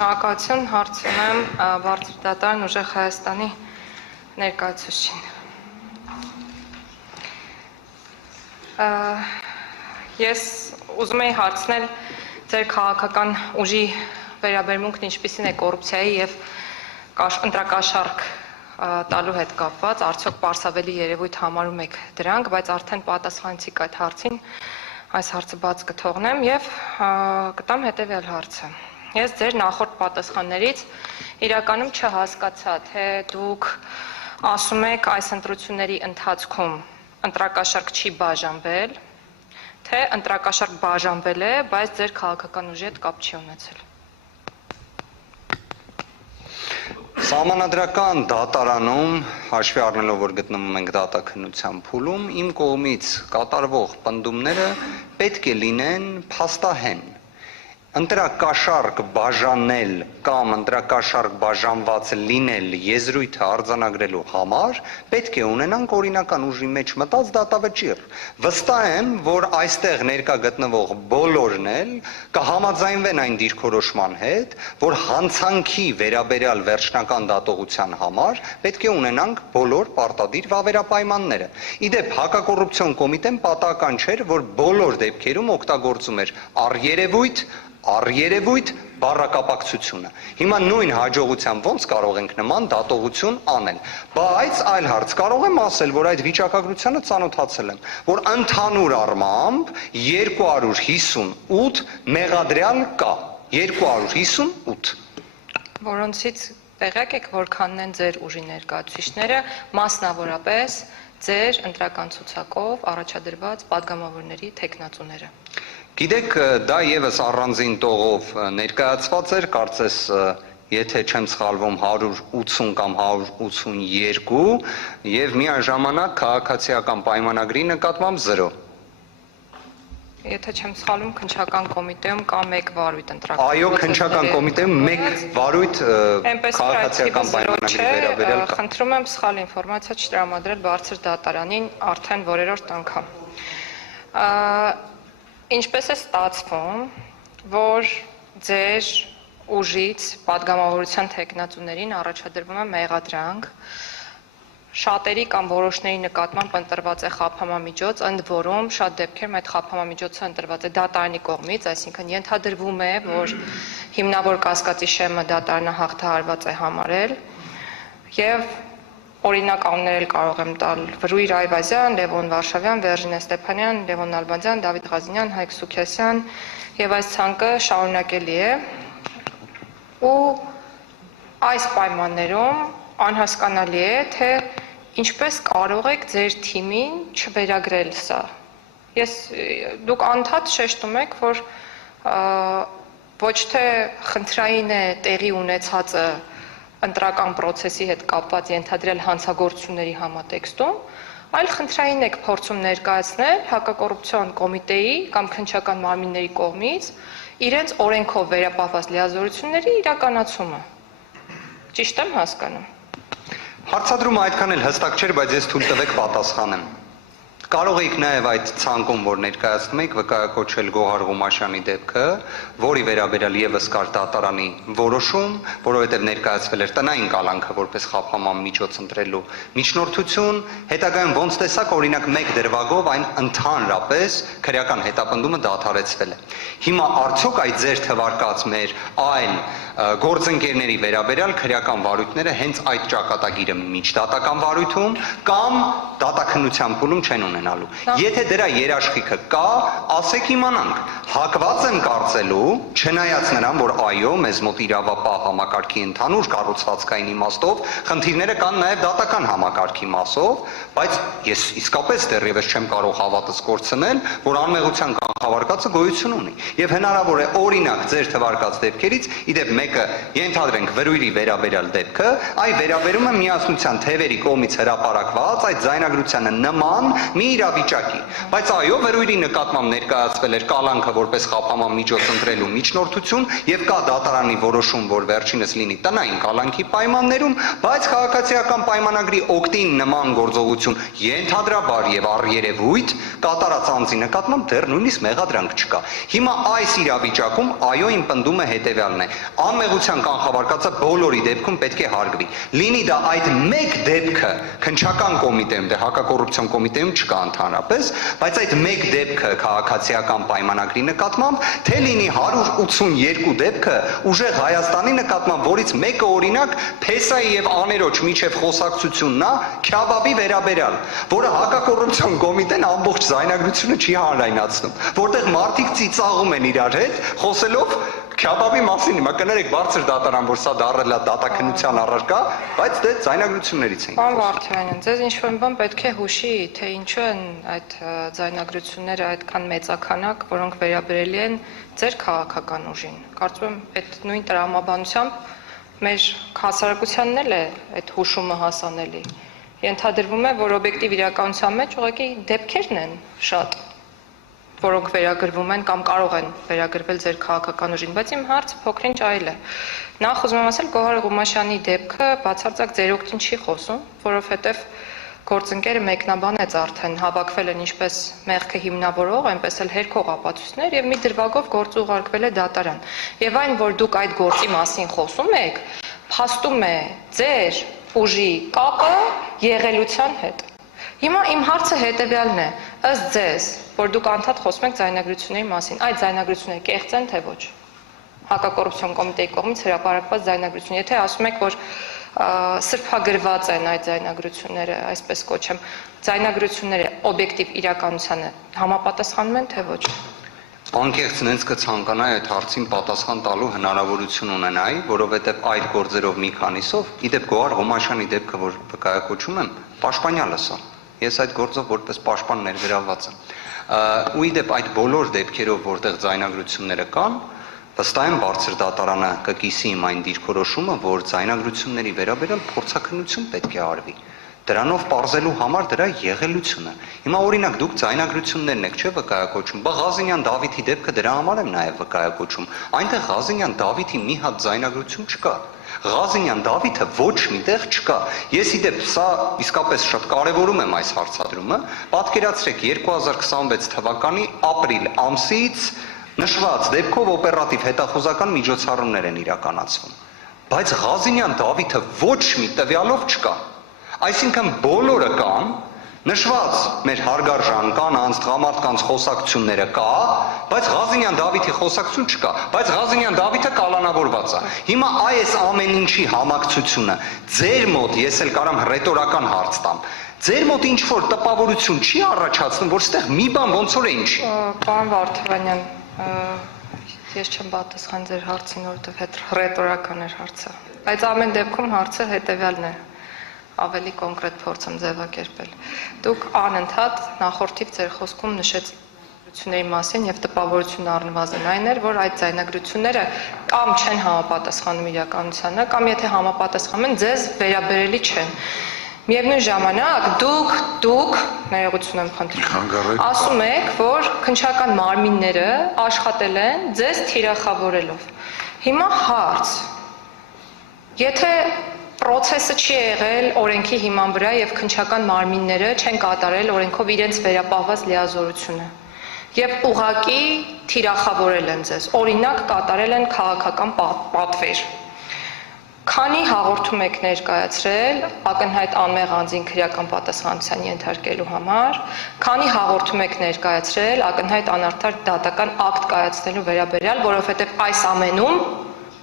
Շնորհակալություն, հարցում եմ բարձր դատարան Ուժեղ Հայաստանի ներկայացուցչին։ Ես ուզում եի հարցնել ձեր քաղաքական ուժի վերաբերմունքն ինչպիսին է կոռուպցիայի եւ ընտրակաշառք տալու հետ կապված, արդյոք պարսավելի երևույթ համարում եք դրանք, բայց արդեն պատասխանեցիք այդ հարցին, այս հարցը բաց կթողնեմ եւ կտամ հետեւյալ հարցը։ Ես ձեր նախորդ պատասխաններից իրականում չհասկացա, թե դուք ասում եք այս ընտրությունների ընթացքում ընտրակաշառք չի բաժանվել, թե ընտրակաշառք բաժանվել է, բայց ձեր քաղաքական ուժի հետ կապ չի ունեցել։ Սահմանադրական դատարանում, հաշվի առնելով, որ գտնվում ենք դատաքննության փուլում, իմ կողմից կատարվող պնդումները պետք է լինեն փաստահեն։ Ընտրակաշառք բաժանել կամ ընտրակաշառք բաժանված լինել եզրույթը արձանագրելու համար պետք է ունենանք օրինական ուժի մեջ մտած դատավճիռ։ Վստահ եմ, որ այստեղ ներկա գտնվող բոլորն էլ կհամաձայնվեն այն դիրքորոշման հետ, որ հանցանքի վերաբերյալ վերջնական դատողության համար պետք է ունենանք բոլոր պարտադիր վավերապայմանները։ Իդեպ հակակոռուպցիոն կոմիտեն պատահական չէր, որ բոլոր դեպքերում օգտագործում էր առերևույթ բառակապակցությունը։ Հիմա նույն հաջողությամբ ոնց կարող ենք նման դատողություն անել։ Բայց այլ հարց, կարող եմ ասել, որ այդ վիճակագրությանը ծանոթացել եմ, որ ընդհանուր առմամբ 258 մեղադրյալ կա, 258, որոնցից տեղյակ եք, որքանն են ձեր ուժի ներկայացուցիչները, մասնավորապես ձեր ընտրական ցուցակով առաջադրված падգամավորների թեկնածուները։ Գիտեք, դա եւս առանձին տողով ներկայացված էր, կարծես, եթե չեմ սխալվում, 180 կամ 182 եւ միաժամանակ քաղաքացիական պայմանագրի նկատմամբ 0։ Եթե չեմ սխալվում, քննչական կոմիտեում կա 1 վարույթ ընտրական։ Այո, քննչական կոմիտեում 1 վարույթ քաղաքացիական պայմանագրի վերաբերյալ կա։ Խնդրում եմ սխալ ինֆորմացիա չտրամադրել բարձր դատարանին արդեն որերորդ անգամ։ Ինչպես է ստացվում, որ ձեր ուժից падգամավորության թեկնածուներին առաջադրվում է մեղադրանք, շատերի կամ որոշների նկատմամբ ընտրված է խաբամամիջոց, ընդ որում շատ դեպքերում այդ խաբամամիջոցը ընտրված է դատարանի կողմից, այսինքն ենթադրվում է, որ հիմնավոր կասկածի շեմը դատարանը հաղթահարված է համարել եւ օրինակ անուններ էլ կարող եմ տալ Վրույր Այվազյան, Լևոն Վարշավյան, Վերժինե Ստեփանյան, Լևոն Ալբանդյան, Դավիթ Ղազինյան, Հայկ Սուքեսյան եւ այս ցանկը շարունակելի է։ Ու այս պայմաններում անհասկանալի է, թե ինչպես կարող եք ձեր թիմին չվերագրել սա։ Դուք անդադ շեշտում եք, որ ոչ թե խնդրային է տեղի ունեցածը ընտրական process-ի հետ կապված ենթադրել հանցագործությունների համատեքստում, այլ խնդրային եք փորձում ներկայացնել հակակոռուպցիոն կոմիտեի կամ քննչական մարմինների կողմից իրենց օրենքով վերապահված լիազորությունների իրականացումը։ Ճիշտ եմ հասկանում։ Հարցադրումը այդքան էլ հստակ չէր, բայց ես թույլ տվեք պատասխանեմ։ Կարող եք նաև այդ ցանկում, որ ներկայացնում եք, վկայակոչել Գոհար Ղումաշյանի դեպքը, որի վերաբերյալ եւս կար դատարանի որոշում, որովհետեւ ներկայացվել էր տնային կալանքը որպես խաբհաման միջոց ընտրելու միջնորդություն, հետագայում ոնց տեսակ օրինակ մեկ դրվագով այն ընդհանրապես քրեական հետապնդումը դադարեցվել է։ Հիմա արդյոք այդ ձեր թվարկած մեր այլ գործընկերների վերաբերյալ քրեական վարույթները հենց այդ ճակատագիրը միջդատական վարույթում կամ դատաքննության փուլում չեն ունենալու։ Եթե դրա երաշխիքը կա, ասեք իմանանք։ Հակված եմ կարծելու, չնայած նրան, որ այո, մեզ մոտ իրավապահ համակարգի ընդհանուր կառուցվածքային իմաստով խնդիրները կան նաև դատական համակարգի մասով, բայց ես իսկապես դեռևս չեմ կարող հավատս կորցնել, որ անմեղության կանխավարկածը գոյություն ունի։ Եվ հնարավոր է օրինակ ձեր թվարկած դեպքերից, իդեպ մեկը ենթադրենք Վրույրի վերաբերյալ դեպքը, այ վերաբերում է միասնության թևերի կողմից հրապարակված այդ ձայնագրությանը նման մի իրավիճակի, բայց այո, վերույրի նկատմամբ ներկայացվել էր կալանքը որպես խափանման միջոց ընտրելու միջնորդություն եւ կա դատարանի որոշում, որ վերջինս լինի տնային կալանքի պայմաններում, բայց քաղաքացիական պայմանագրի օգտին նման գործողություն ենթադրաբար եւ առերևույթ կատարած անձի նկատմամբ դեռ նույնիսկ մեղադրանք չկա։ Հիմա այս իրավիճակում այո իմ պնդումը հետեւյալն է. անմեղության կանխավարկածը բոլորի դեպքում պետք է հարգվի։ Լինի դա այդ մեկ դեպքը քննչական կոմիտեում, դե հակակոռուպցիոն կոմիտեում չկա ընդհանրապես, բայց այդ մեկ դեպքը քաղաքացիական պայմանագրի նկատմամբ, թե լինի 182 դեպքը ուժեղ Հայաստանի նկատմամբ, որից մեկը օրինակ Փեսայի եւ Աներոջ միջև խոսակցությունն է Քյաբաբի վերաբերյալ, որը հակակոռուպցիոն կոմիտեն ամբողջ զայնագրությունը չի հանրայնացնում, որտեղ մարդիկ ծիծաղում են իրար հետ, խոսելով Քյաբաբի մասին, հիմա կներեք բարձր դատարան, որ սա դառել է դատաքննության առարկա, բայց դե ձայնագրություններից են։ Պարոն Վարդանյան, ձեզ ինչ-որ բան պետք է հուշի, թե ինչու են այդ ձայնագրությունները այդքան մեծականակ, որոնք վերաբերելի են ձեր քաղաքական ուժին։ Կարծում եմ, այդ նույն տրամաբանությամբ մեր հասարակությանն էլ է այդ հուշումը հասանելի։ Ենթադրվում է, որ օբյեկտիվ իրականության մեջ ուղղակի դեպքերն են շատ, որոնք վերագրվում են կամ կարող են վերագրվել ձեր քաղաքական ուժին, բայց իմ հարցը փոքրինչ այլ է։ Նախ ուզում եմ ասել, Գոհար Ղումաշյանի դեպքը բացարձակ ձեր օգտին չի խոսում, որովհետև գործընկերը մեկնաբանեց արդեն, հավաքվել են ինչպես մեղքը հիմնավորող, այնպես էլ հերքող ապացույցներ եւ մի դրվագով գործ ուղարկվել է դատարան։ Եվ այն, որ դուք այդ գործի մասին խոսում եք, փաստում է ձեր ուժի կապը եղելության հետ։ Հիմա իմ հարցը հետևյալն է. ըստ ձեզ, որ դուք անդադ խոսում եք ձայնագրությունների մասին, այդ ձայնագրությունները կեղծ են թե ոչ։ Հակակոռուպցիոն կոմիտեի կողմից հրապարակված ձայնագրություն, եթե ասում եք, որ սրբագրված են այդ ձայնագրությունները, այսպես կոչեմ, ձայնագրությունները օբյեկտիվ իրականությանը համապատասխանում են թե ոչ։ Անկեղծ նենց կցանկանայի այդ հարցին պատասխան տալու հնարավորություն ունենայի, որովհետև այդ գործերով մի քանիսով, իդեպ Գոհար Ղումաշյանի դեպքը, որ վկայակոչում եմ, պաշտպանյալս է։ Ես այդ գործով որպես պաշտպան ներգրավված եմ։ Ու իդեպ այդ բոլոր դեպքերով, որտեղ ձայնագրությունները կան, վստահ եմ բարձր դատարանը կկիսի իմ այն դիրքորոշումը, որ ձայնագրությունների վերաբերյալ փորձաքննություն պետք է արվի։ Դրանով պարզելու համար դրա եղելությունը։ Հիմա օրինակ դուք ձայնագրություններն եք, չէ՞ վկայակոչում։ Բա Ղազենյան Դավիթի դեպքը դրա համար եմ նաև վկայակոչում։ Այնտեղ Ղազենյան Դավիթի մի հատ ձայնագրություն չկա։ Ղազենյան Դավիթը ոչ միտեղ չկա։ Ես իդեպ սա իսկապես շատ կարևորում եմ այս հարցադրումը։ Պատկերացրեք 2026 թվականի ապրիլ ամսից նշված դեպքով օպերատիվ հետախուզական միջոցառումներ են իրականացվում։ Բայց Ղազենյան Դավիթը ոչ մի տվյալով չկա։ Այսինքն բոլորը կան, նշված մեր հարգարժան կանանց, տղամարդկանց խոսակցությունները կա, բայց Ղազենյան Դավիթի խոսակցություն չկա, բայց Ղազենյան Դավիթը կալանավորված է։ Հիմա այս ամեն ինչի համակցությունը ձեր մոտ, ես էլ կարամ ռետորական հարց տամ, ձեր մոտ ինչ-որ տպավորություն չի առաջացնում, որ ստեղ մի բան ոնց որ է ինչի։ Պարոն Վարդանյան, ես չեմ պատասխան ձեր հարցին, որովհետև ռետորական էր հարցը, բայց ամեն դեպքում հարցը հետևյալն է, ավելի կոնկրետ փորձեմ ձևակերպել։ Դուք անընդհատ նախորդիվ ձեր խոսքում նշեցիք մասին եւ տպավորությունը առնվազն այն էր, որ այդ ձայնագրությունները կամ չեն համապատասխանում իրականությանը, կամ եթե համապատասխանում են, ձեզ վերաբերելի չեն։ Միևնույն ժամանակ դուք ներողություն եմ խնդրում, ասում եք, որ քննչական մարմինները աշխատել են ձեզ թիրախավորելով։ Հիմա հարց. Եթե պրոցեսը չի եղել օրենքի հիման վրա եւ քննչական մարմինները չեն կատարել օրենքով իրենց վերապահված լիազորությունը եւ ուղղակի թիրախավորել են ձեզ, օրինակ կատարել են քաղաքական պատվեր։ Քանի հաղորդում եք ներկայացրել ակնհայտ անմեղ անձին քրեական պատասխանատվության ենթարկելու համար, քանի հաղորդում եք ներկայացրել ակնհայտ անարդար դատական ակտ կայացնելու վերաբերյալ, որովհետեւ այս ամենում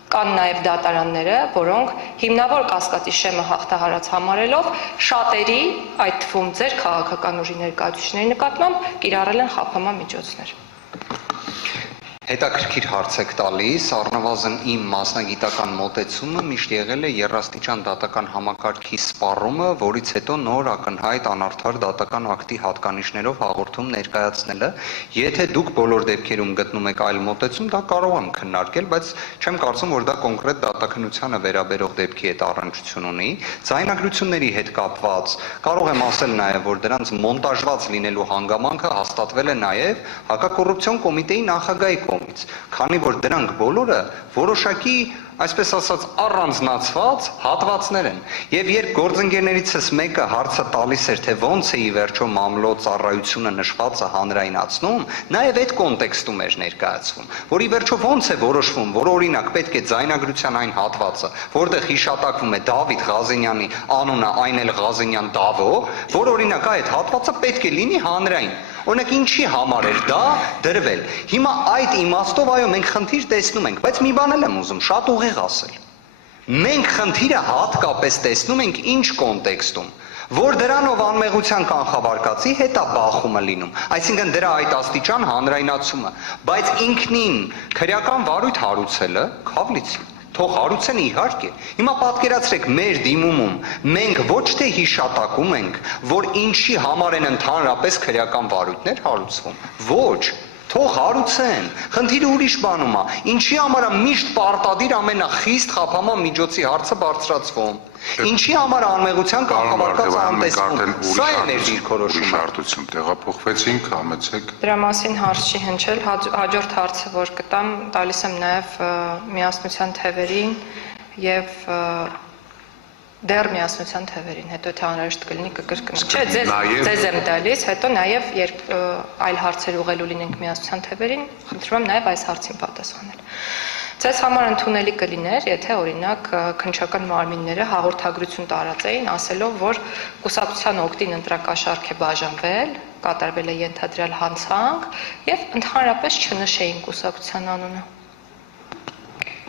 կան նաև դատարանները, որոնք հիմնավոր կասկածի շեմը հաղթահարած համարելով շատերի, այդ թվում ձեր քաղաքական ուժի ներկայացուցիչների նկատմամբ կիրառել են խափանման միջոցներ։ Հետաքրքիր հարց եք տալիս, առնվազն իմ մասնագիտական մոտեցումը միշտ եղել է երաստիճան դատական համակարգի սպառումը, որից հետո նոր ակնհայտ անարդար դատական ակտի հատկանիշներով հաղորդում ներկայացնելը։ Եթե դուք բոլոր դեպքերում գտնում եք այլ մոտեցում, դա կարող եմ քննարկել, բայց չեմ կարծում, որ դա կոնկրետ դատաքննությանը վերաբերող դեպքի հետ առնչություն ունի։ Ձայնագրությունների հետ կապված կարող եմ ասել նաև, որ դրանց մոնտաժված լինելու հանգամանքը հաստատվել է նաև հակակոռուպցիոն կոմիտեի նախագահի կողմից, քանի որ դրանք բոլորը որոշակի, այսպես ասած, առանձնացված հատվածներ են։ Եվ երբ գործընկերներիցս մեկը հարցը տալիս էր, թե ոնց է ի վերջո մամլո ծառայությունը նշվածը հանրայնացնում, նաև այդ կոնտեքստում էր ներկայացվում, որ ի վերջո ոնց է որոշվում, որ օրինակ պետք է ձայնագրության այն հատվածը, որտեղ հիշատակվում է Դավիթ Ղազենյանի անունը, այն էլ Ղազենյան Դավո, որ օրինակ այդ հատվածը պետք է լինի հանրային։ Օրինակ ինչի համար էր դա դրվել։ Հիմա այդ իմաստով այո մենք խնդիր տեսնում ենք, բայց մի բան եմ ուզում շատ ուղիղ ասել։ Մենք խնդիրը հատկապես տեսնում ենք ինչ կոնտեքստում, որ դրանով անմեղության կանխավարկածի հետ է բախումը լինում, այսինքն դրա այդ աստիճան հանրայնացումը, բայց ինքնին քրեական վարույթ հարուցելը քավլիցի։ Թող հարուցեն իհարկե։ Հիմա պատկերացրեք մեր դիմումում մենք ոչ թե հիշատակում ենք, որ ինչի համար են ընդհանրապես քրեական վարույթներ հարուցվում։ Ոչ, թող հարուցեն։ Խնդիրը ուրիշ բանում է։ Ինչի համար է միշտ պարտադիր ամենախիստ խափանման միջոցի հարցը բարձրացվում։ Ինչի համար անմեղության կանխավարկած անտեսվում։ Սա է մեր դիրքորոշումը։ Շարժություն տեղափոխվեցինք, համեցեք։ Դրա մասին հարց չի հնչել, հաջորդ հարցը, որ կտամ, տալիս եմ նաև միասնության թևերին եւ դեռ միասնության թևերին, հետո թե անհրաժեշտ կլինի կկրկնեմ։ Չէ, ձեզ եմ տալիս, հետո նաև երբ այլ հարցեր ուղղելու լինենք միասնության թևերին, խնդրում եմ նաև այս հարցին պատասխանել։ Ձեզ համար ընդունելի կլիներ, եթե օրինակ քննչական մարմինները հաղորդագրություն տարածեին, ասելով, որ կուսակցության օգտին ընտրակաշառք է բաժանվել, կատարվել է ենթադրյալ հանցանք եւ ընդհանրապես չնշեին կուսակցության անունը։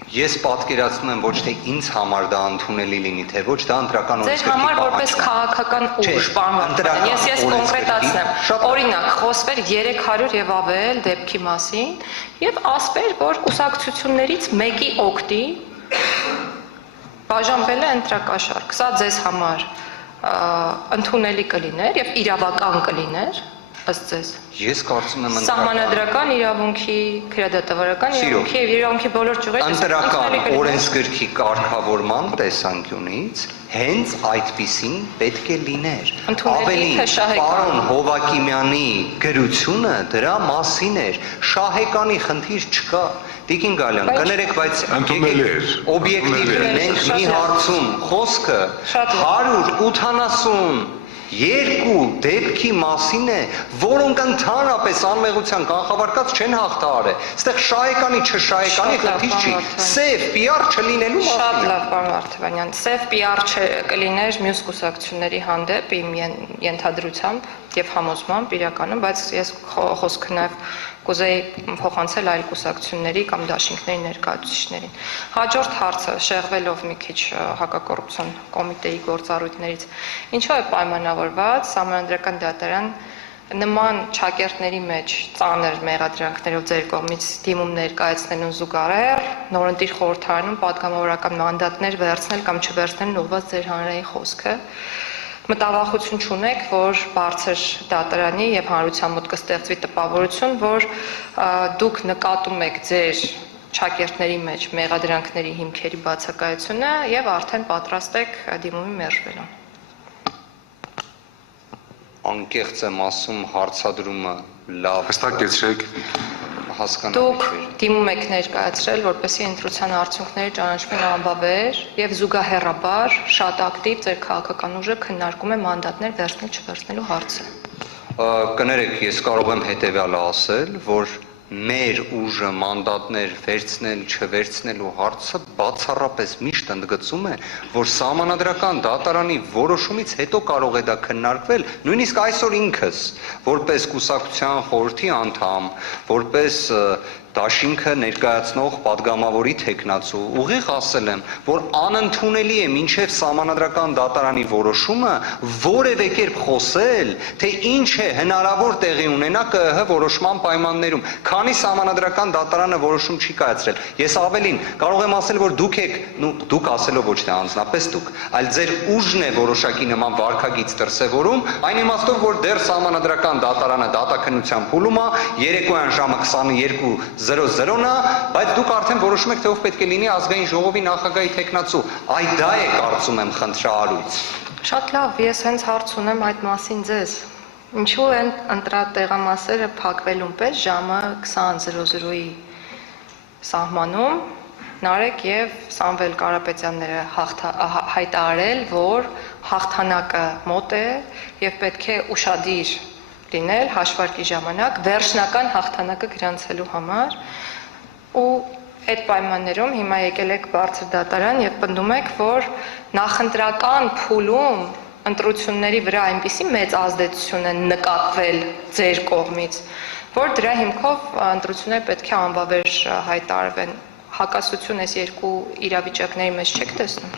Ես պատկերացնում եմ ոչ թե ինձ համար դա ընդունելի լինի, թե ոչ դա ընտրական օրենսգրքի Ձեր համար որպես քաղաքական ուժ, պարոն Վարդանյան, ես կոնկրետացնեմ, օրինակ խոսվեր 300 եւ ավել դեպքի մասին եւ ասվեր, որ կուսակցություններից մեկի օգտին բաժանվել է ընտրակաշառք։ Սա ձեզ համար ընդունելի կլիներ եւ իրավական կլիներ, ըստ ձեզ։ Ես կարծում եմ Սահմանադրական իրավունքի, քրեադատավարական իրավունքի եւ իրավունքի բոլոր ճյուղերից ընտրական օրենսգրքի կարգավորման տեսանկյունից հենց այդպիսին պետք է լիներ։ Ավելին, պարոն Հովակիմյանի գրությունը դրա մասին էր, շահեկանի խնդիր չկա։ Տիկին Գալյան, կներեք, բայց օբյեկտիվ լինենք մի հարցում, խոսքը 182 դեպքի մասին է, որոնք ընդհանրապես անմեղության կանխավարկած չեն հաղթահարել։ Այստեղ շահեկանի, չշահեկանի խնդիր չի, սև PR չլինելու մասին։ Շատ լավ, պարոն Վարդանյան, սև PR կլիներ մյուս կուսակցությունների հանդեպ իմ ենթադրությամբ եւ համոզմամբ իրականում, բայց ես խոսքը նաեւ կուզեի փոխանցել այլ կուսակցությունների կամ դաշինքների ներկայացուցիչներին։ Հաջորդ հարցը, շեղվելով մի քիչ հակակոռուպցիոն կոմիտեի գործառույթներից, ինչու է պայմանավորված Սահմանադրական դատարան նման ճակերտների մեջ ծանր մեղադրանքներով ձեր կողմից դիմում ներկայացնելուն զուգահեռ նորընտիր խորհրդարանում պատգամավորական մանդատներ վերցնել կամ չվերցնելն ուղղված ձեր հանրային խոսքը։ Մտավախություն չունեք, որ բարձր դատարանի եւ հանրության մոտ կստեղծվի տպավորություն, որ դուք նկատում եք ձեր ճակերտների մեջ մեղադրանքների հիմքերի բացակայությունը եւ արդեն պատրաստ եք դիմումի մերժվելուն։ Անկեղծ եմ ասում, հարցադրումը լավ հստակեցրեք Դուք դիմում եք ներկայացրել, որպեսզի ընտրության արդյունքները ճանաչվեն անբավեր եւ զուգահեռաբար շատ ակտիվ ձեր քաղաքական ուժը քննարկում է մանդատներ վերցնել չվերցնելու հարցը։ Կներեք, ես կարող եմ հետեւյալը ասել, որ մեր ուժը մանդատներ վերցնել, չվերցնելու հարցը բացառապես միշտ ընդգծում է, որ Սահմանադրական դատարանի որոշումից հետո կարող է դա քննարկվել, նույնիսկ այսօր ինքս, որպես կուսակցության խորհրդի անդամ, որպես դաշինքը ներկայացնող падգամավորի տեխնացու ուղիղ ասել եմ, որ անընդունելի է մինչև Սահմանադրական դատարանի որոշումը որևէ կերպ խոսել, թե ինչ է հնարավոր տեղի ունենա ԿԸՀ որոշման պայմաններում, քանի Սահմանադրական դատարանը որոշում չի կայացրել։ Ես ավելին կարող եմ ասել, որ դուք եք, դուք ասելով ոչ թե անձնապես դուք, այլ ձեր ուժն է որոշակի նման վարքագիծ դրսևորում, այն իմաստով, որ դեռ Սահմանադրական դատարանը դատաքննության փուլում է, երեկոյան ժամը 22:00-ն է, բայց դուք արդեն որոշում եք, թե ով պետք է լինի ազգային ժողովի նախագահի տեխնացու։ Այ դա է կարծում եմ խնդրահարույց։ Շատ լավ, ես հենց հարց ունեմ այդ մասին ձեզ։ Ինչու են ընտրատեղամասերը փակվելուն պես ժամը 20:00-ի սահմանում Նարեկ եւ Սամվել Կարապետյանները հայտարարել, որ հաղթանակը մոտ է եւ պետք է ուշադիր լինել հաշվարկի ժամանակ վերջնական հաղթանակը գրանցելու համար ու այդ պայմաններում հիմա եկել եք բարձր դատարան եւ պնդում եք, որ նախընտրական փուլում ընտրությունների վրա այնպիսի մեծ ազդեցություն է նկատվել ձեր կողմից, որ դրա հիմքով ընտրությունները պետք է անվավեր հայտարարվեն։ Հակասություն այս երկու իրավիճակների մեջ չեք տեսնում։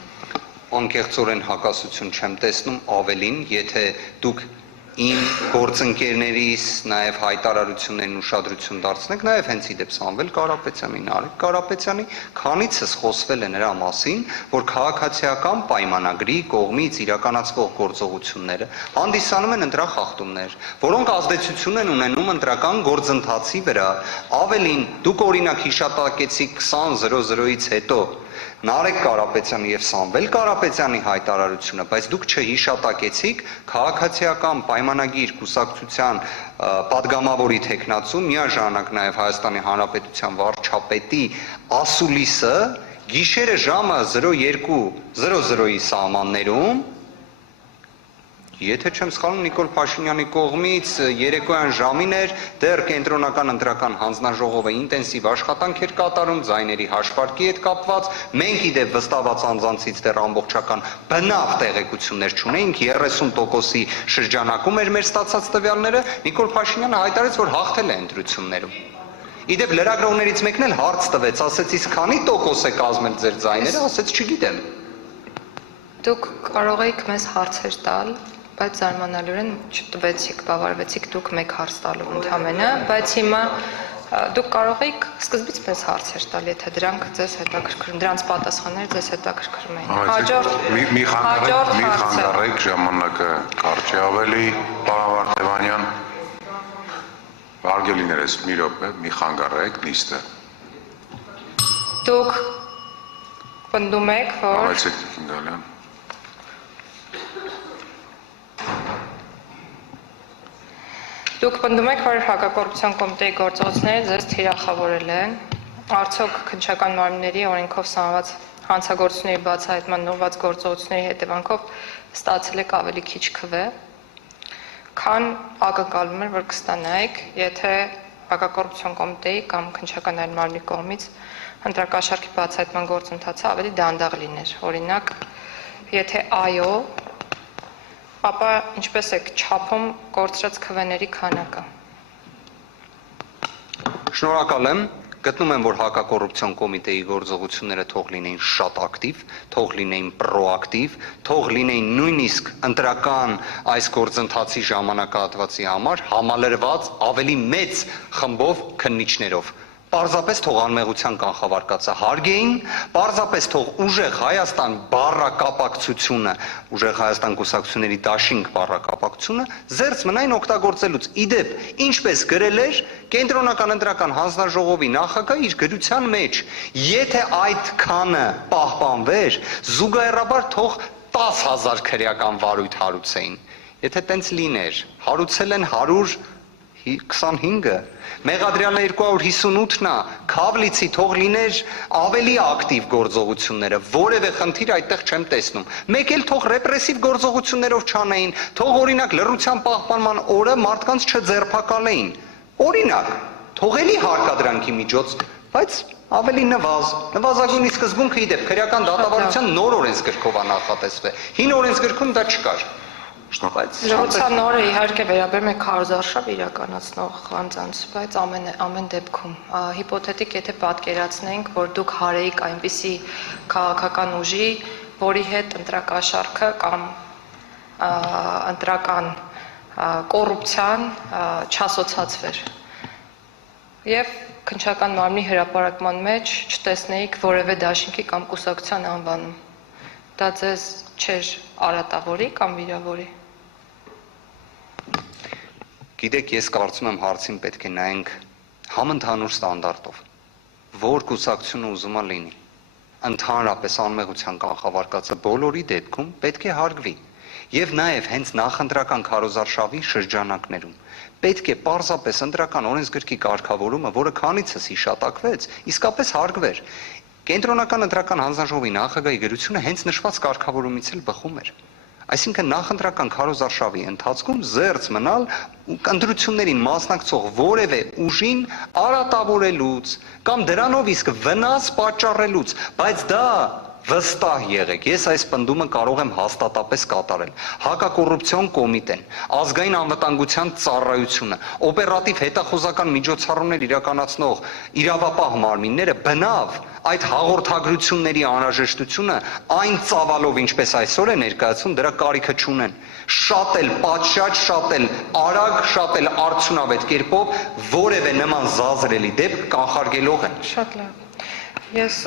Անկեղծորեն հակասություն չեմ տեսնում, ավելին, եթե դուք իմ գործընկերներիս նաև հայտարարություններն ուշադրություն դարձնեք, նաև հենց իդեպ Սամվել Կարապետյանի, Նարեկ Կարապետյանի, քանիցս խոսվել է նրա մասին, որ քաղաքացիական պայմանագրի կողմից իրականացվող գործողությունները հանդիսանում են ընտրախախտումներ, որոնք ազդեցություն են ունենում ընտրական գործընթացի վրա։ Ավելին, դուք օրինակ հիշատակեցիք 20:00-ից հետո Նարեկ Կարապետյանի եւ Սամվել Կարապետյանի հայտարարությունը, բայց դուք չհիշատակեցիք քաղաքացիական պայմանագիր կուսակցության падգամավորի տեխնացու, միաժամանակ նաեւ Հայաստանի Հանրապետության վարչապետի ասուլիսը գիշերը ժամը 02:00-ի սահմաններում, եթե չեմ սխալվում, Նիկոլ Փաշինյանի կողմից երեկոյան ժամին էր, դեռ կենտրոնական ընտրական հանձնաժողովը ինտենսիվ աշխատանք էր կատարում ձայների հաշվարկի հետ կապված, մենք իդեպ վստահված անձանցից դեռ ամբողջական բնավ տեղեկություններ չունեինք, 30%-ի շրջանակում էր մեր ստացած տվյալները, Նիկոլ Փաշինյանը հայտարարեց, որ հաղթել է ընտրություններում։ Իդեպ լրագրողներից մեկն էլ հարց տվեց, ասեց, իսկ քանի տոկոս է կազմել ձեր ձայները, ասեց, չգիտեմ։ Դուք կարող եք մեզ հարցեր տալ, բայց զարմանալիորեն չտվեցիք, բավարարվեցիք դուք մեկ հարց տալու ընդամենը, բայց հիմա դուք կարող եք սկզբից մեզ հարցեր տալ, եթե դրանք ձեզ հետաքրքրում, դրանց պատասխանները ձեզ հետաքրքրում էին։ Մի խանգարեք ժամանակը կարճ է ավելի, պարոն Վարդևանյան։ Վարգելիներս մի րոպե, մի խանգարեք նիստը։ Դուք պնդում եք, որ Համեցեք Կինդալյան։ Դուք պնդում եք, որ հակակոռուպցիոն կոմիտեի գործողությունները ձեզ թիրախավորել են, արդյոք քննչական մարմինների օրենքով սահմանված հանցագործությունների բացահայտման ուղղված գործողությունների հետևանքով ստացել եք ավելի քիչ քվե, քան ակնկալվում էր, որ կստանայիք, եթե հակակոռուպցիոն կոմիտեի կամ քննչական այլ մարմնի կողմից ընտրակաշառքի բացահայտման գործընթացը ավելի դանդաղ լիներ։ Օրինակ, եթե այո, ապա ինչպես եք չափում կորցրած քվեների քանակը։ Շնորհակալ եմ, գտնում եմ, որ հակակոռուպցիոն կոմիտեի գործողությունները թող լինեին շատ ակտիվ, թող լինեին պրոակտիվ, թող լինեին նույնիսկ ընտրական այս գործընթացի ժամանակահատվածի համար համալրված ավելի մեծ խմբով քննիչներով։ Պարզապես թող անմեղության կանխավարկածը հարգեին, պարզապես թող ուժեղ Հայաստան բառակապակցությունը, ուժեղ Հայաստան կուսակցությունների դաշինք բառակապակցությունը զերծ մնային օգտագործելուց։ Իդեպ, ինչպես գրել էր Կենտրոնական ընտրական հանձնաժողովի նախագահը իր գրության մեջ, եթե այդ քանը պահպանվեր, զուգահեռաբար թող 10,000 քրեական վարույթ հարուցեին։ Եթե տենց լիներ, հարուցել են 125-ը, Մեղադրյալը 258-ն է, Քավլիցի թող լիներ ավելի ակտիվ գործողությունները, որևէ խնդիր այդտեղ չեմ տեսնում։ Մեկ էլ թող ռեպրեսիվ գործողություններով չանեին, թող օրինակ լռության պահպանման օրը մարդկանց չձերբակալեին։ Օրինակ, թողելի հարկադրանքի միջոց, բայց ավելի նվազագույնի սկզբունքը իդեպ քրեական դատավարության նոր օրենսգրքով է նախատեսվել։ Հին օրենսգրքում դա չկար։ Զրուցան օրը իհարկե վերաբերում է քարոզարշավ իրականացնող անձանց, բայց ամեն դեպքում հիպոթետիկ եթե պատկերացնենք, որ դուք հարեիք այնպիսի քաղաքական ուժի, որի հետ ընտրակաշառքը կամ ընտրական կոռուպցիան չասոցացվեր եւ քննչական մարմնի հրապարակման մեջ չտեսնեիք որևէ դաշինքի կամ կուսակցության անվանում, դա ձեզ չէր արատավորի կամ վիրավորի։ Գիտեք, ես կարծում եմ հարցին պետք է նայենք համընդհանուր ստանդարտով, որ կուսակցությունը ուզում է լինի, ընդհանրապես անմեղության կանխավարկածը բոլորի դեպքում պետք է հարգվի, եւ նաեւ հենց նախընտրական քարոզարշավի շրջանակներում պետք է պարզապես ընտրական օրենսգրքի կարգավորումը, որը քանիցս հիշատակվեց, իսկապես հարգվեր։ Կենտրոնական ընտրական հանձնաժողովի նախագահի գրությունը հենց նշված կարգավորումից էլ բխում էր։ Այսինքն նախընտրական քարոզարշավի ընթացքում զերծ մնալ ու ընտրություններին մասնակցող որևէ ուժին արատավորելուց կամ դրանով իսկ վնաս պատճառելուց, բայց դա վստահ եղեք, ես այս պնդումը կարող եմ հաստատապես կատարել։ Հակակոռուպցիոն կոմիտեն, ազգային անվտանգության ծառայությունը, օպերատիվ հետախուզական միջոցառումներ իրականացնող իրավապահ մարմինները բնավ այդ հաղորդագրությունների անհրաժեշտությունը այն ծավալով, ինչպես այսօր է ներկայացում, դրա կարիքը չունեն։ Շատ էլ պատշաճ, շատ էլ արագ, շատ էլ արդյունավետ կերպով որևէ նման զազրելի դեպք կանխարգելող են։ Շատ լավ։ Ես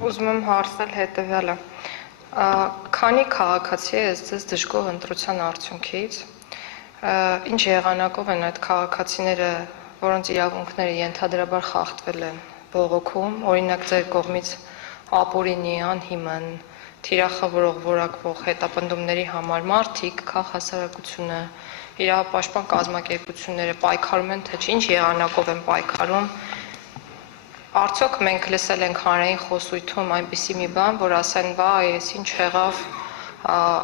ուզում եմ հարցնել հետևյալը. քանի քաղաքացի է ձեզ դժգոհ ընտրության արդյունքից, ինչ եղանակով են այդ քաղաքացիները, որոնց իրավունքները ենթադրաբար խախտվել են բողոքում, օրինակ ձեր կողմից ապօրինի, անհիմն, թիրախավորող, որակվող հետապնդումների համար մարդիկ, քաղաքասարակությունը, իրավապաշտպան կազմակերպությունները պայքարում են, թե ինչ եղանակով են պայքարում։ Արդյոք մենք լսել ենք հանրային խոսույթում այնպիսի մի բան, որ ասեն, վայ, այս ինչ եղավ,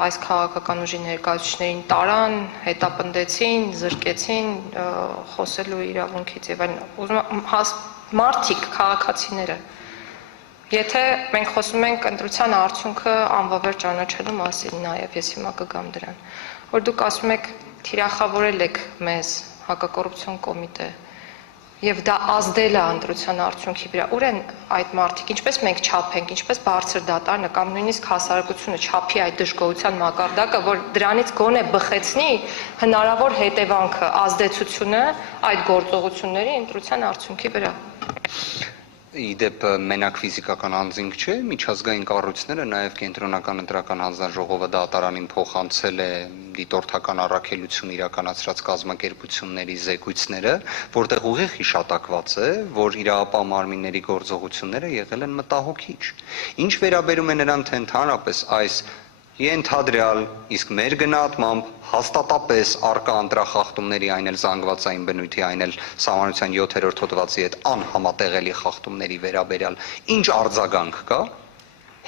այս քաղաքական ուժի ներկայացուցիչներին տարան, հետապնդեցին, զրկեցին խոսելու իրավունքից եւ այլն։ Ուզում եմ մարդիկ, քաղաքացիները, եթե մենք խոսում ենք ընտրության արդյունքը անվավեր ճանաչելու մասին, նաեւ ես հիմա կգամ դրան, որ դուք ասում եք թիրախավորել եք մեզ հակակոռուպցիոն կոմիտե եւ դա ազդել է ընտրության արդյունքի վրա։ Ուր են այդ մարդիկ, ինչպես մենք չափենք, ինչպես բարձր դատարանը կամ նույնիսկ հասարակությունը չափի այդ դժգոհության մակարդակը, որ դրանից գոնե բխեցնի հնարավոր հետևանքը, ազդեցությունը այդ գործողությունների ընտրության արդյունքի վրա։ Իդեպ մենակ ֆիզիկական անձինք չէ, միջազգային կառույցները, նաև կենտրոնական ընտրական հանձնաժողովը դատարանին փոխանցել է դիտորդական առաքելություն իրականացրած կազմակերպությունների զեկույցները, որտեղ ուղիղ հիշատակված է, որ իրավապահ մարմինների գործողությունները եղել են մտահոգիչ։ Ինչ վերաբերում է նրան, թե ընդհանրապես այս ենթադրյալ, իսկ մեր գնահատմամբ հաստատապես արկա ընտրախախտումների, այն էլ զանգվածային բնույթի, այն էլ Սահմանության 7-րդ հոդվածի հետ անհամատեղելի խախտումների վերաբերյալ ինչ արձագանք կա,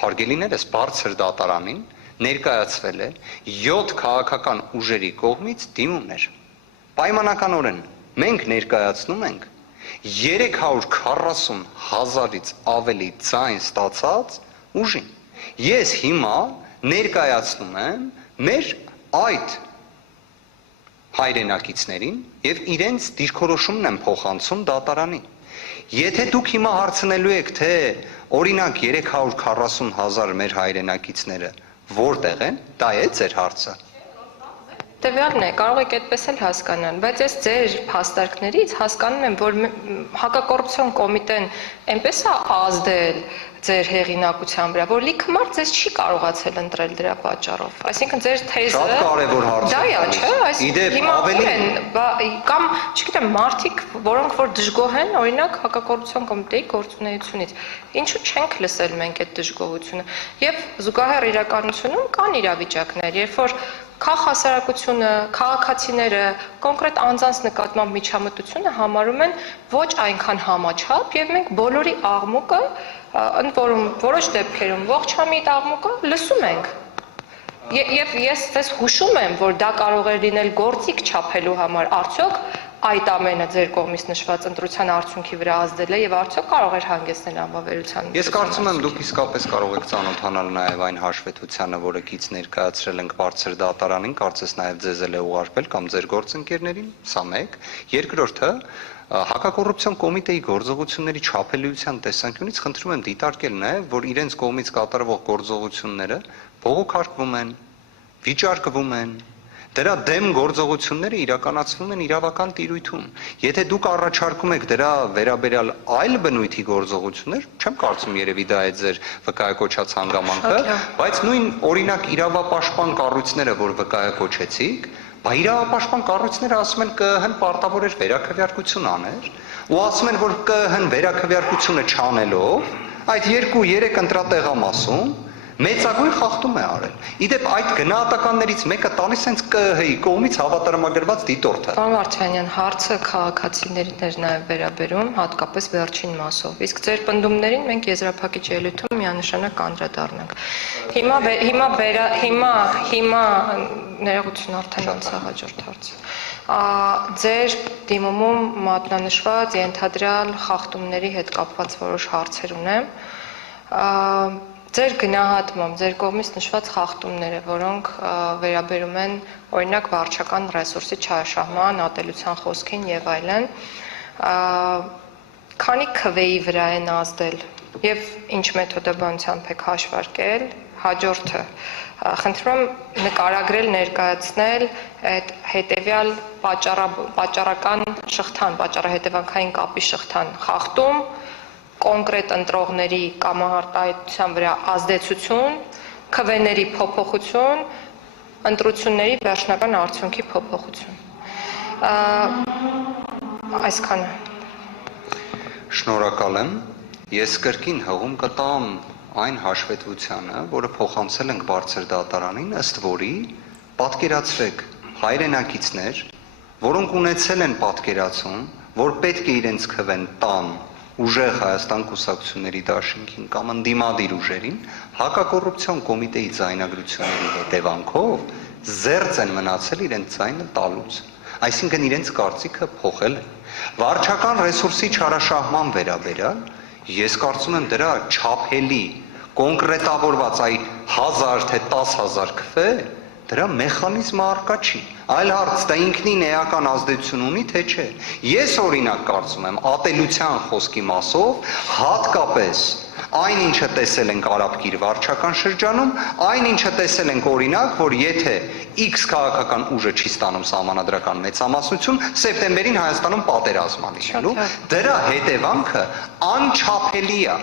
հարգելիներս բարձր դատարանին ներկայացվել է 7 քաղաքական ուժերի կողմից դիմումներ։ Պայմանականորեն մենք ներկայացնում ենք 340,000-ից ավելի ձայն ստացած ուժին։ Ես հիմա ներկայացնում եմ մեր այդ հայրենակիցներին եւ իրենց դիրքորոշումն եմ փոխանցում դատարանին։ Եթե դուք հիմա հարցնելու եք, թե օրինակ 340,000 մեր հայրենակիցները որտեղ են, դա է ձեր հարցը։ Տվյալն է, կարող եք այդպես էլ հասկանալ, բայց ես ձեր փաստարկներից հասկանում եմ, որ հակակոռուպցիոն կոմիտեն այնպես է ազդել ձեր հեղինակության վրա, որ լիքը մարդ ձեզ չի կարողացել ընտրել դրա պատճառով։ Այսինքն ձեր թեզը շատ կարևոր հարց է։ Դա է, չէ՞, հիմա ավելի կամ, չգիտեմ, մարդիկ, որոնք որ դժգոհ են, օրինակ հակակոռուպցիոն կոմիտեի գործունեությունից, ինչու չենք լսել մենք այդ դժգոհությունը։ Եվ զուգահեռ իրականությունում կան իրավիճակներ, երբ որ քաղաքասարակությունը, քաղաքացիները, կոնկրետ անձանց նկատմամբ միջամտությունը համարում են ոչ այնքան համաչափ, եւ մենք բոլորի աղմուկը, ընդ որում որոշ դեպքերում ողջամիտ աղմուկը լսում ենք։ Եվ ես ձեզ հուշում եմ, որ դա կարող է լինել գործիք չափելու համար, արդյոք այդ ամենը ձեր կողմից նշված ընտրության արդյունքի վրա ազդել է եւ արդյոք կարող էր հանգեցնել անվավերության։ Ես կարծում եմ դուք իսկապես կարող եք ծանոթանալ նաեւ այն հաշվետվությանը, որը կից ներկայացրել ենք բարձր դատարանին, կարծես նաեւ ձեզ էլ է ուղարկվել կամ ձեր գործընկերներին, սա մեկ։ Երկրորդը Հակակոռուպցիոն կոմիտեի գործողությունների չափելիության տեսանկյունից խնդրում եմ դիտարկել նաեւ, որ իրենց կողմից կատարվող գործողությունները բողոքարկվում են, վիճարկվում են, դրա դեմ գործողությունները իրականացվում են իրավական տիրույթում։ Եթե դուք առաջարկում եք դրա վերաբերյալ այլ բնույթի գործողություններ, չեմ կարծում երևի դա է ձեր վկայակոչած հանգամանքը, բայց նույն օրինակ իրավապաշտպան կառույցները, որ վկայակոչեցիք, իրավապաշտպան կառույցները ասում են ԿԸՀ-ն պարտավոր էր վերաքվեարկություն աներ, ու ասում են, որ ԿԸՀ-ն վերաքվեարկությունը չանելով, այդ 2-3 ընտրատեղամասում մեծագույն խախտում է արել։ Իդեպ այդ գնահատականներից մեկը տալիս հենց ԿԸՀ-ի կողմից հավատարմագրված դիտորդը։ Պարոն Վարդանյան, հարցը քաղաքացիներին էր նաև վերաբերում, հատկապես վերջին մասով։ Իսկ ձեր պնդումներին մենք եզրափակիչ ելույթում միանշանակ անդրադառնանք։ Հիմա ներողություն արդեն անցա հաջորդ հարցը։ Ձեր դիմումում մատնանշված ենթադրյալ խախտումների հետ կապված որոշ հարցեր ունեմ։ Ձեր գնահատմամբ, ձեր կողմից նշված խախտումները, որոնք վերաբերում են օրինակ վարչական ռեսուրսի չարաշահման, ատելության խոսքին եւ այլն, քանի քվեի վրա են ազդել եւ ինչ մեթոդաբանությամբ եք հաշվարկել, հաջորդը խնդրում եմ նկարագրել, ներկայացնել այդ հետեւյալ պատճառական շղթան, պատճառահետևանքային կապի շղթան, խախտում, կոնկրետ ընտրողների կամահարտահայտության վրա ազդեցություն, քվեների փոփոխություն, ընտրությունների վերջնական արդյունքի փոփոխություն։ Այսքանը։ Շնորհակալ եմ։ Ես կրկին հողում կտամ այն հաշվետվությանը, որը փոխանցել ենք բարձր դատարանին, ըստ որի պատկերացրեք հայրենակիցներ, որոնք ունեցել են պատկերացում, որ պետք է իրենց քվեն տան ուժեղ Հայաստան կուսակցությունների դաշինքին կամ ընդդիմադիր ուժերին, հակակոռուպցիոն կոմիտեի ձայնագրությունների հետևանքով զերծ են մնացել իրենց ձայնը տալուց։ Այսինքն իրենց կարծիքը փոխել է։ Վարչական ռեսուրսի չարաշահման վերաբերյալ ես կարծում եմ դրա չափելի, կոնկրետավորված այ 1000 թե 10000 քվե, դրա մեխանիզմը առկա չի։ Այլ հարց, դա ինքնին էական ազդեցություն ունի, թե չէ։ Ես օրինակ կարծում եմ ատելության խոսքի մասով հատկապես այն ինչը տեսել ենք Արաբկիր վարչական շրջանում, այն ինչը տեսել ենք օրինակ, որ եթե X քաղաքական ուժը չի ստանում սահմանադրական մեծամասնություն, սեպտեմբերին Հայաստանում պատերազմ է լինելու, դրա հետևանքը անչափելի է,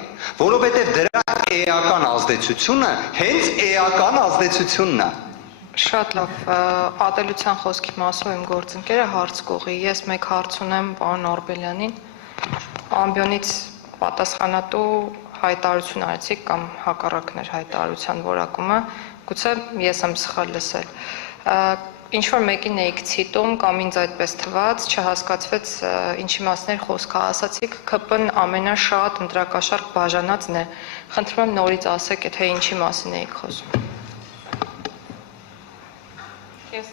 որովհետև դրա էական ազդեցությունը հենց էական ազդեցությունն է։ Շատ լավ, ատելության խոսքի մասով իմ գործընկերը հարց կողի։ Ես մեկ հարց ունեմ պարոն Օրբելյանին, ամբիոնից պատասխանատու հայտարարություն արեցիք կամ հակառակն էր հայտարարության որակումը, գուցե ես եմ սխալ լսել։ Ինչ որ մեկին էիք ցիտում կամ ինձ այդպես թվաց, չհասկացվեց ինչի մասն էր խոսքը, ասացիք ԿՊ-ն ամենաշատ ընտրակաշառք բաժանածն է։ Խնդրում եմ նորից ասեք, թե ինչի մասին էիք խոսում։ Yes.